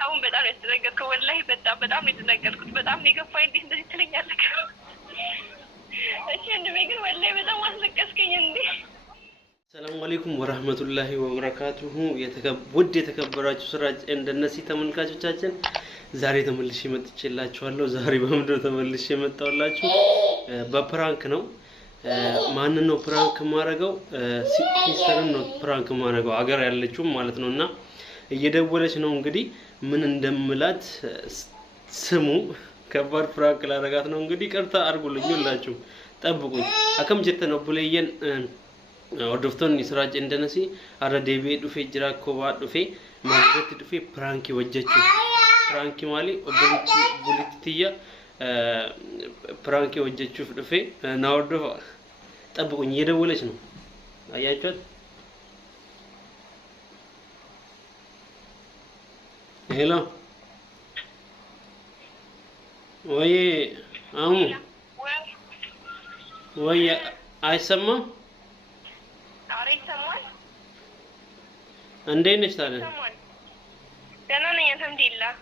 ሀሳቡን በጣም የተነገርከው ወላሂ በጣም የተነገርኩት በጣም ሊገፋኝ እንዴት እንደዚህ ትለኛለህ? እሺ እንደኔ ግን ወላሂ በጣም አስለቀስከኝ እንዴ። ሰላም አለይኩም ወራህመቱላሂ ወበረካቱሁ። ውድ የተከበራችሁ ስራጭ እንደነሲ ተመልካቾቻችን ዛሬ ተመልሼ መጥቼላችኋለሁ። ዛሬ በምንድነው ተመልሼ መጣሁላችሁ? በፕራንክ ነው። ማንን ነው ፕራንክ ማረገው? ሲስተርን ነው ፕራንክ ማረገው፣ አገር ያለችው ማለት ነውና እየደወለች ነው። እንግዲህ ምን እንደምላት ስሙ። ከባድ ፕራንክ ላረጋት ነው። እንግዲህ ቀርታ አርጉልኝ፣ ሁላችሁ ጠብቁኝ። አከም ጀተ ነው ብለየን Hordoftoonni siraaj indanasi arra deebi'ee dhufee jira koobaa dhufee maalirratti dhufee piraanki wajjechuuf piraanki maali obbolichi bulittiya piraanki wajjechuuf dhufee na hordofa ጠብቁኝ እየደወለች ነው አያችኋት ሄሎ ወይ አሁን ወይ አይሰማም እንዴት ነሽ ታዲያ? ደህና ነኝ አልሐምዱሊላህ።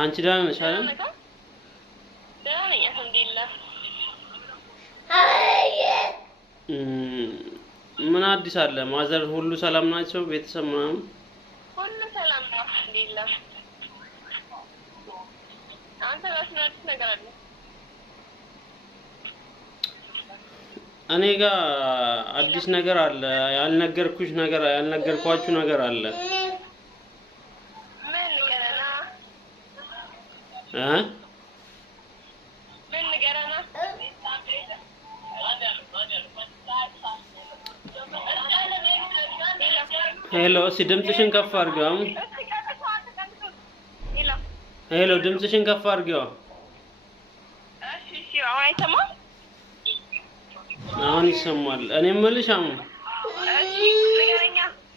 አንቺ ደህና ነሽ አይደል? ደህና ነኝ አልሐምዱሊላህ። ምን አዲስ አለ? ማዘር ሁሉ ሰላም ናቸው? ቤተሰብ ምናምን ሁሉ ሰላም ነው አልሐምዱሊላህ። አንተ ራስህ ምን አዲስ ነገር አለ? እኔ ጋር አዲስ ነገር አለ። ያልነገርኳችሁ ነገር አለ። ምን ገረና ምን ገረና? ሄሎ፣ እሺ ድምፅሽን ከፍ አድርጊው። ሄሎ፣ ድምፅሽን ከፍ አድርጊው። እሺ፣ አይሰማም? አሁን ይሰማል። እኔ የምልሽ አሁን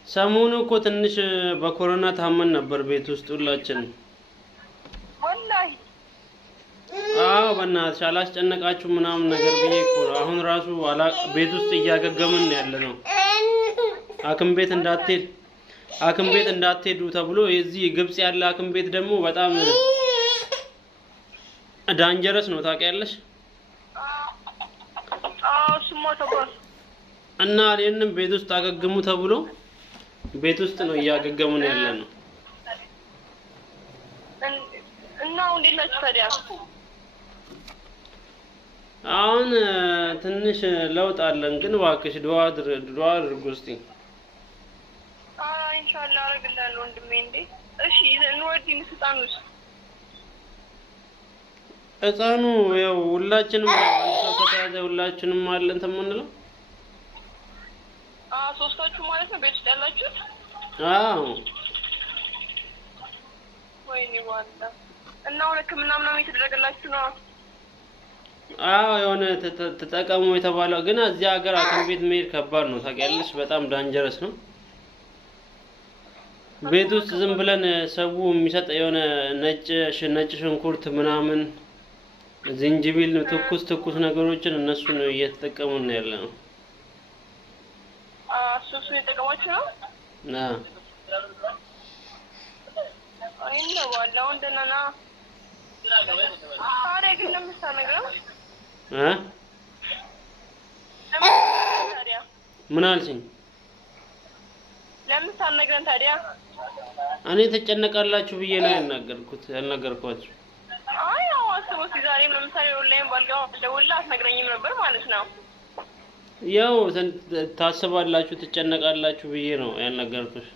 ሰሞኑን እኮ ትንሽ በኮሮና ታመን ነበር ቤት ውስጥ ሁላችን። ወላሂ አዎ፣ በእናትሽ አላስጨነቃችሁ ምናምን ነገር ብዬ እኮ አሁን ራሱ ቤት ውስጥ እያገገምን ያለ ነው። ሐኪም ቤት እንዳትሄዱ ተብሎ የዚህ ግብጽ ያለ ሐኪም ቤት ደግሞ በጣም ዳንጀረስ ነው ታውቂያለሽ። እና እኔንም ቤት ውስጥ አገግሙ ተብሎ ቤት ውስጥ ነው እያገገሙን ያለ ነው። እና እንዴት ነሽ ታዲያ? አሁን ትንሽ ለውጥ አለን፣ ግን እባክሽ ዱአ አድርጉ እስቲ። ኢንሻአላህ አረግላለሁ ወንድሜ። እንዴ እሺ እንወዲን ህፃኑስ? ህፃኑ ያው ሁላችንም ከተያዘ ሁላችንም አለን ተምንለው። ሶስታችሁ ማለት ነው ቤት ውስጥ ያላችሁት? አዎ። ወይኔ ዋላ። እና ሕክምና ምናምን የተደረገላችሁ ነው? አዎ፣ የሆነ ተጠቀሙ የተባለው ግን እዚህ ሀገር ሐኪም ቤት መሄድ ከባድ ነው ታውቂያለሽ። በጣም ዳንጀረስ ነው። ቤት ውስጥ ዝም ብለን ሰው የሚሰጥ የሆነ ነጭ ሽንኩርት ምናምን ዝንጅብል ትኩስ ነገሮችን እነሱ ነው እየተጠቀሙ ነው ያለ ነው። እሱ እየተጠቀማችሁ ነው? አይነ ዋላው እንደናና ታዲያ ግን ለምሳነግረው ምን አልሽኝ? ለምሳነግረን ታዲያ እኔ ተጨነቃላችሁ ብዬ ነው ያልነገርኳችሁ። አይ አዋስቦት ዛሬ ለምሳሌ ኦንላይን ባልጋው ደውላ አትነግረኝም ነበር ማለት ነው። ያው ታስባላችሁ ትጨነቃላችሁ ብዬ ነው ያልነገርኩሽ።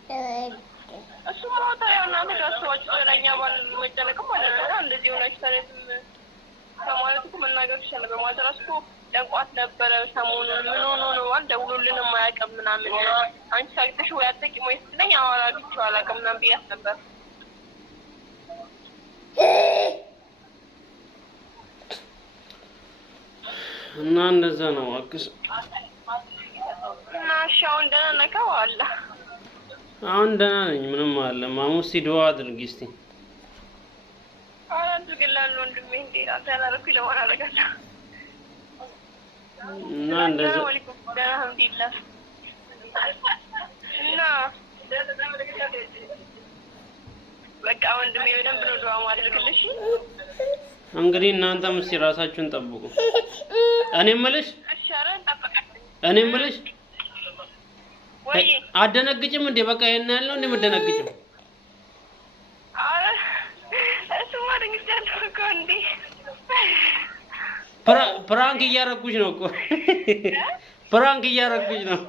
እሱ ማለት ያው እናንተ ታስባችሁ ስለኛ ባል መጨነቅም ማለት ነው። እንደዚህ ሆናችሁ ታለትም ሰማያቱ መናገር ይችላል። በማድረስ እኮ ደንቋት ነበረ ሰሞኑን ምን ሆኖ ነው አልደውሉልን የማያውቅም ምናምን አንቺ ሳይተሽ ወይ አትጠቂም ወይ ስትለኝ አወራችሁ አላውቅም ምናምን ብያት ነበር። እና እንደዛ ነው አክስ እና ሻው እንደና ነካው አለ። አሁን ደህና ነኝ፣ ምንም አለ። ማሙስ ዱአ አድርጊ እስቲ። አድርግላለሁ ወንድሜ። እንዴ አታላረኩ ለማን አረጋለሁ። እና እንደዛ ደህና አልሐምዱሊላህ። እና በቃ ወንድሜ በደንብ ነው ዱዓ ማድረግልሽ። እንግዲህ እናንተም እስኪ ራሳችሁን ጠብቁ። እኔ የምልሽ ወይ አደነግጭም እንዴ? በቃ ይሄን ያለው እንዴ መደነግጭም? እሱ ማድረግቻለሁ እኮ እንዴ ፕራንክ እያረኩሽ ነው እኮ ፕራንክ እያረኩሽ ነው።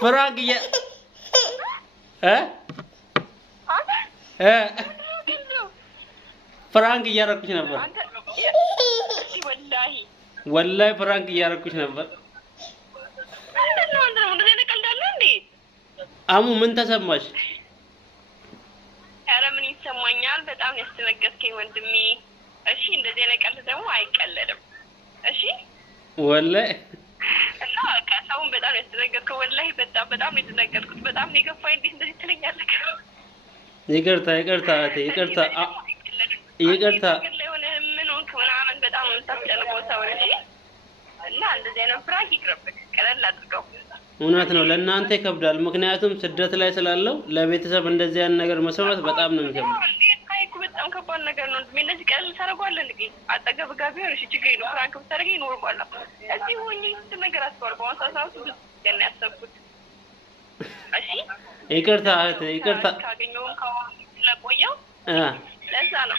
ፕራንክ ፕራንክ እያረኩሽ ነበር። ወላሂ ፕራንክ እያረኩሽ ነበር። አሙ ምን ተሰማሽ? ኧረ ምን ይሰማኛል? በጣም ያስደነገጥከኝ ወንድሜ። እሺ እንደዚህ አይነት ቀልድ ደግሞ አይቀለድም። እሺ ወላሂ እና በቃ ሰውን በጣም ያስደነገጥከው። ወላሂ በጣም የተደነገጥኩት። በጣም ነው የገፋኝ። እንዴት እንደዚህ ትለኛለህ? ይቅርታ ምን ሆንክ ምናምን በጣም ነው የምታስጨንቀው ሰው። እሺ እና እንደዚህ አይነት ፍራንክ ይቅርብህ፣ ቀለል አድርገው። እውነት ነው ለእናንተ ይከብዳል። ምክንያቱም ስደት ላይ ስላለው ለቤተሰብ እንደዚህ ያን ነገር መስማት በጣም ነው የሚከብደው። በጣም ከባድ ነገር ነው። እንደዚህ ቀለል ታደርገዋለህ እንዴ? አጠገብ ጋር ቢሆን እሺ ችግር የለውም። ፍራንክ ብታደርገኝ ይኖርባል። እዚህ ሆኜ ስንት ነገር አስባል። በአሁኑ ሰዓት ብዙ ገና ያሰብኩት። እሺ ይቅርታ እህቴ፣ ይቅርታ ካገኘሁም ስለቆየው ለዛ ነው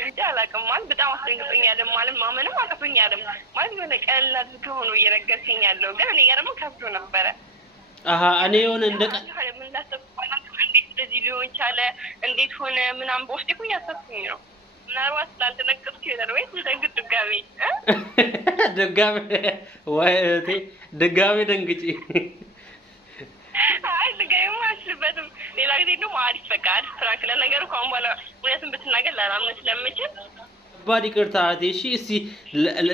እንጂ አላውቅም። ማለት በጣም አስደንግጦኛል። ማለት ማመንም አቅቶኛል። ማለት የሆነ ቀለል አድርገው ነው እየነገርከኝ ያለው፣ ግን እኔ ጋር ደግሞ ከብዶ ነበረ። እኔ የሆነ እንደ ምን ላሰብኩባላ እንዴት እንደዚህ ሊሆን ቻለ? እንዴት ሆነ? ምናምን በውስጤ እኮ እያሰብኩኝ ነው። ምናልባት ስላልተነገርኩ ይሆናል ወይ ስደንግጥ ድጋሜ ወይ እህቴ ድጋሜ ደንግጪ። አይ ድጋሜማ አልችልበትም። ሌላ ጊዜ ደግሞ አሪፍ በቃ አሪፍ ፍራንክ። ለነገሩ ከአሁን በኋላ እውነትን ብትናገር ላላምን ስለምችል ከባድ ይቅርታ እህቴ። እሺ እስቲ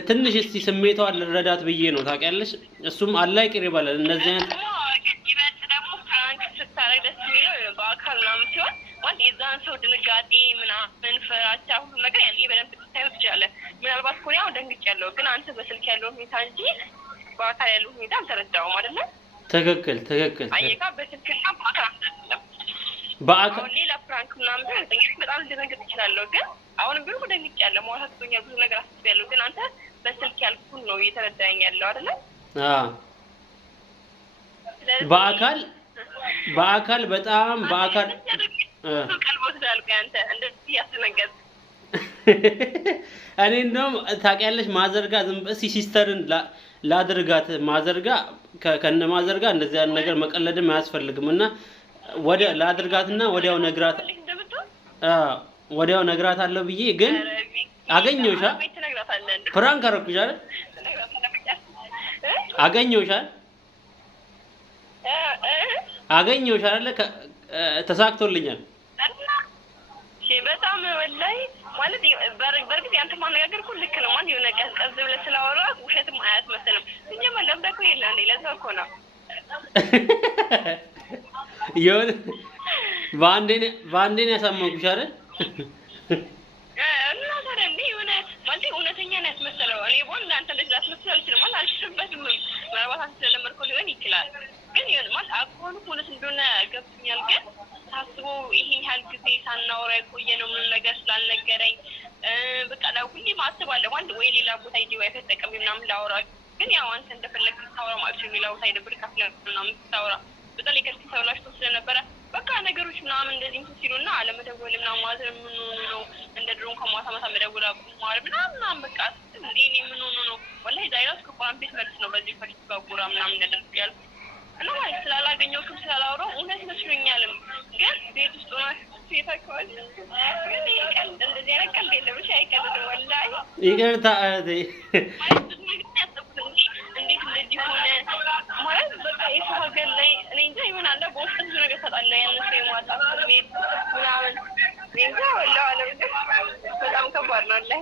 ትንሽ እስቲ ስሜቷን ልረዳት ብዬ ነው ታውቂያለሽ። እሱም አላህ ይቅር ይበላል። እነዚህ አይነት ይበልጥ ደግሞ ፍራንክ ስታረግ ደስ የሚለው በአካል ምናምን ሲሆን ማለት የዛን ሰው ድንጋጤ ምናምን ፍራቻ ሁሉ ነገር ያኔ በደንብ ልታየው ትችላለህ። ምናልባት እኮ እኔ አሁን ደንግጫለሁ፣ ግን አንተ በስልክ ያለው ሁኔታ እንጂ በአካል ያለው ሁኔታ አልተረዳሁም አይደለ? ትክክል አየካ በስልክና በአካል አይደለም። በአካል ሌላ ፍራንክ ምናምን ቢሆን በጣም ልደነግጥ እችላለሁ፣ ግን አሁንም ቢሆን ደንግጫለሁ። ማውራት ቶኛል፣ ብዙ ነገር አስቤያለሁ፣ ግን አንተ በስልክ ያልኩህን ነው እየተረዳኸኝ ያለው አይደለ? በአካል በጣም በአካል ቀልቦት ዳልኩ አንተ እንደዚህ ያስነገር። እኔ እንደውም ታውቂያለሽ ማዘርጋ ዝም በሲ ሲስተርን ላድርጋት ማዘርጋ ከነ ማዘርጋ እንደዚህ አይነት ነገር መቀለድም አያስፈልግም እና ወደ ላድርጋትና ወዲያው ነግራታለሁ ብዬ ግን አገኘሁሽ። ፍራንክ አደረኩሽ አይደል? አገኘሁሽ አይደል? ተሳክቶልኛል። በጣም ወላሂ ማለት በእርግጥ ያንተ ማነጋገር እኮ ልክ ነው። ማለት የሆነ ቀዝቀዝ ብለህ ስላወራህ ውሸትም አያስመስልም። ሲጀመር ለምዳ እኮ የለ እንዴ? ለዛ እኮ ነው የሆነ በአንዴ ነው ያሳመንኩሽ አይደል? እና ታዲያ እንዴ የሆነ ማለት እውነተኛ ነው ያስመሰለው። እኔ ቦን ለአንተ እንደዚህ ላስመስል አልችልም። ማለት አልሽበትም። ምናልባት አንተ ስለለመድከው ሊሆን ይችላል፣ ግን የሆነ ማለት አቋኑ እውነት እንደሆነ ገብቶኛል። ግን ሳስበው ይሄን ያህል ጊዜ ሳናወራ የቆየ ነው ምንም ነገር ስላልነገረኝ በቃ ሁሌ ማስባለሁ ማለት ወይ ሌላ ቦታ ሂጅ ወይ ተጠቀሚ ምናምን ላወራ፣ ግን ያው አንተ እንደፈለግ ታወራ ማለት ነው። ሌላ ቦታ ሄደህ ብር ከፍለህ ምናምን ታወራ በተለይ ከዚህ ተብላሽቶ ስለነበረ በቃ ነገሮች ምናምን እንደዚህ እንትን ሲሉና አለመደወል ምናምን ማዘር ምን ሆኖ ነው እንደ ድሮ እንኳን ማታ መደወል አቁመዋል ምናምን በቃ እንዴ እኔ ምን ሆኖ ነው ወላሂ ዛይራስ ከቁራን ቤት መልስ ነው በዚህ ፈሪስ ጋጉራ ምናምን እንደደረግ ያልኩት እና ማለት ስላላገኘው ክም ስላላወራው እውነት መስሎኛልም፣ ግን ቤት ውስጥ ሆና ሴታቸዋል ግን ቀልድ እንደዚህ አይነት ቀልድ የለም። እሺ አይቀልድም ወላሂ ይቅርታ እህቴ እንዴት እንደዚህ ሆነ ማለት በቃ የሰው ሀገር ላይ እኔ እንጃ ይሆናል በውስጥ ብዙ ነገር ታጣላ ያነሱ የማጣት ስሜት ምናምን እንጃ ወላሂ አለም በጣም ከባድ ነው ወላሂ።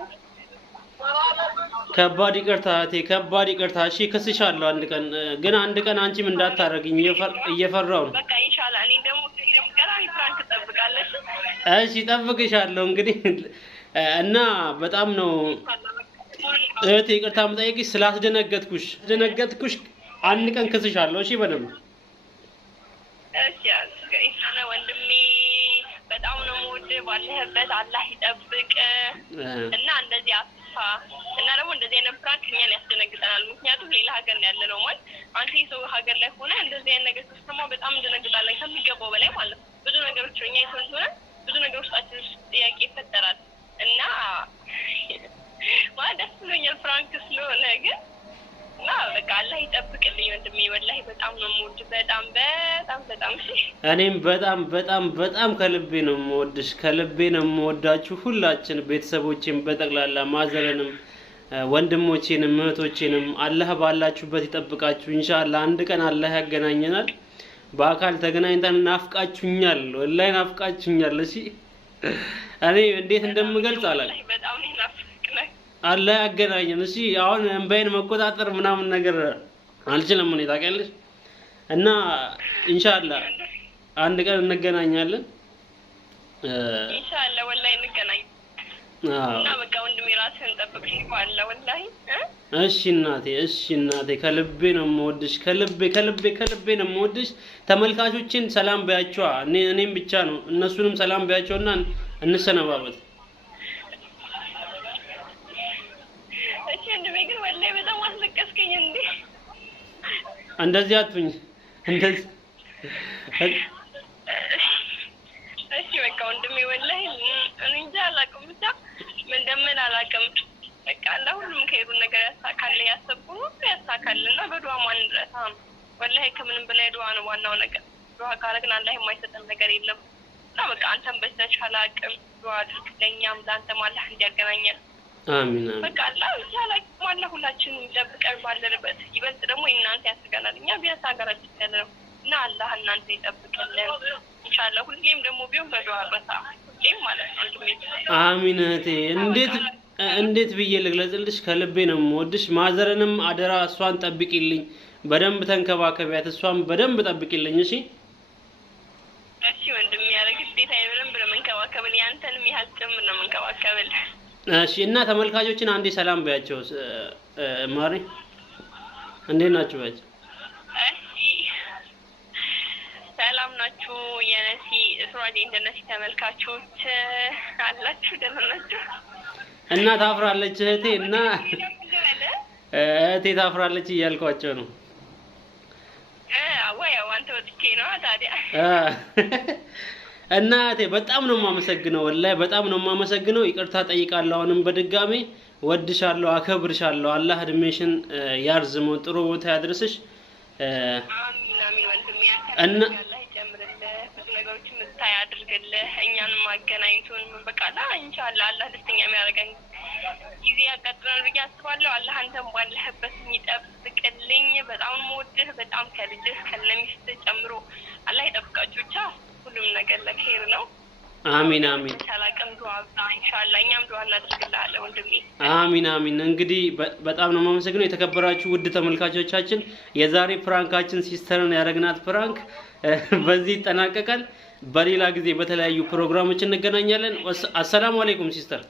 ከባድ ይቅርታ እህቴ ከባድ ይቅርታ። እሺ ክስሻለሁ አንድ ቀን፣ ግን አንድ ቀን አንቺም እንዳታረግኝ እየፈራሁ ነው። በቃ ኢንሻአላህ እኔ ደግሞ ገራሚ ፍራንክ እጠብቃለሁ። እሺ እጠብቅሻለሁ እንግዲህ እና በጣም ነው እህቴ ይቅርታ የምጠይቅሽ ስላስደነገጥኩሽ አንድ ቀን ክስሻለሁ። እሺ በደምብ እሺ አስገኝ እና ወንድሜ በጣም ነው የምወድህ። ባለህበት አላህ ይጠብቅ እና እንደዚህ አስፋ እና ደግሞ እንደዚህ አይነት ፕራንክ እኛን ያስደነግጠናል። ምክንያቱም ሌላ ሀገር ነው ያለ ነው ማለት አንተ የሰው ሀገር ላይ ሆነ እንደዚህ አይነት ነገር ስትሰማ በጣም እንደነግጣለን ከሚገባው በላይ ማለት ነው። ብዙ ነገሮች እኛ የሰው ሆነ ብዙ ነገሮች ውስጣችን ውስጥ ጥያቄ ይፈጠራል እና ማለት ደስ ብሎኛል ፕራንክ ስለሆነ ግን እና በቃ አላህ ይጠብቅልኝ ወንድሜ። ወላሂ በጣም ነው የምወድህ በጣም በጣም በጣም እኔም በጣም ከልቤ ነው የምወድሽ፣ ከልቤ ነው የምወዳችሁ ሁላችን ቤተሰቦቼም በጠቅላላ ማዘረንም ወንድሞቼንም እህቶቼንም አላህ ባላችሁበት ይጠብቃችሁ። ኢንሻአላህ አንድ ቀን አላህ ያገናኘናል። በአካል ተገናኝተን ናፍቃችሁኛል፣ ወላሂ ናፍቃችሁኛል። እሺ እኔ እንዴት እንደምገልጽ አላውቅም። በጣም ነው ናፍቀኝ። አላህ ያገናኘን። እሺ አሁን እንባዬን መቆጣጠር ምናምን ነገር አልችልም እኔ ታውቂያለሽ። እና ኢንሻአላህ አንድ ቀን እንገናኛለን። ኢንሻአላህ ወላሂ እንገናኝ። እና በቃ ወንድሜ ራስህን ጠብቅ ይባላል ወላሂ። እሺ እናቴ ከልቤ ነው የምወድሽ፣ ከልቤ ነው የምወድሽ። ተመልካቾችን ሰላም በያቸው። እኔም ብቻ ነው እነሱንም ሰላም በያቸውና እንሰነባበት። እሺ ወንድሜ ግን ወላሂ በጣም አስለቀስከኝ እንዴ! እንደዚህ አትሁኝ እንደዚህ። እሺ በቃ ወንድሜ ወላሂ እኔ እንጃ አላውቅም ብቻ ምን እንደምን አላውቅም። በቃ ለሁሉም ከሄዱን ነገር ያሳካል፣ ያሰብኩት ሁሉ ያሳካልና በዱዓ ማን ረሳም። ወላሂ ከምንም በላይ ዱዓ ነው ዋናው ነገር። ዱዓ ካረግን አላህ የማይሰጠን ነገር የለም። እና በቃ አንተም በተቻለ አቅም ዱዓ አድርግ፣ ለእኛም ለአንተም አላህ እንዲያገናኘን። አሚን። በቃ አላህ በተቻለ አቅም አላህ ሁላችንም ይጠብቀን ባለንበት። ይበልጥ ደግሞ እናንተ ያስገናል። እኛ ቢያንስ ሀገራችን ያለ ነው እና አላህ እናንተ ይጠብቀልን ኢንሻአላህ። ሁሌም ደግሞ ቢሆን በዱዓ ረሳ ሁሌም ማለት ነው። አሚን እህቴ። እንዴት ብዬ ልግለጽልሽ? ከልቤ ነው የምወድሽ። ማዘርንም አደራ እሷን ጠብቂልኝ፣ በደንብ ተንከባከቢያት፣ እሷን በደንብ ጠብቂልኝ። እሺ እሺ ወንድም ያለ ግዴታ በደንብ ነው የምንከባከብል፣ ያንተንም ያህል ጭምር ነው የምንከባከብል። እሺ እና ተመልካቾችን አንዴ ሰላም በያቸው። ማሪ እንዴት ናችሁ? በያቸው። እሺ ሰላም ናችሁ? የነሲ ሱራጅ እንደነሲ ተመልካቾች አላችሁ? ደህና ናችሁ? እና ታፍራለች እህቴ እና እህቴ ታፍራለች እያልኳቸው ነው። ወይ አንተ ወጥቼ ነው ታዲያ። እና እህቴ በጣም ነው የማመሰግነው፣ ወላሂ በጣም ነው የማመሰግነው። ይቅርታ ጠይቃለሁ አሁንም በድጋሚ። ወድሻለሁ፣ አከብርሻለሁ። አላህ እድሜሽን ያርዝመው፣ ጥሩ ቦታ ያድርስሽ። አሚን አሚን ወንድሜ። እና አላህ ይጨምርልህ፣ ብዙ ነገሮችን ምታይ አድርግልህ፣ እኛንም አገናኝቶን በቃ ኢንሻአላህ አላህ ደስተኛ የሚያደርገን ጊዜ ያጋጥመናል ብዬ አስባለሁ። አላህ አንተም ባለህበት ይጠብቅልኝ። በጣም የምወድህ በጣም ከልጅህ ከነሚስትህ ጨምሮ አላህ ይጠብቃችሁ። ብቻ ሁሉም ነገር ለኸይር ነው። አሚን አሚን። ሰላም ዱዓ ኢንሻአላህ እኛም ዱዓ እናደርግልሃለን ወንድሜ። አሚን። እንግዲህ በጣም ነው የማመሰግነው። የተከበራችሁ ውድ ተመልካቾቻችን የዛሬ ፕራንካችን ሲስተርን ያደረግናት ፕራንክ በዚህ ይጠናቀቃል። በሌላ ጊዜ በተለያዩ ፕሮግራሞች እንገናኛለን። አሰላሙ አለይኩም ሲስተር።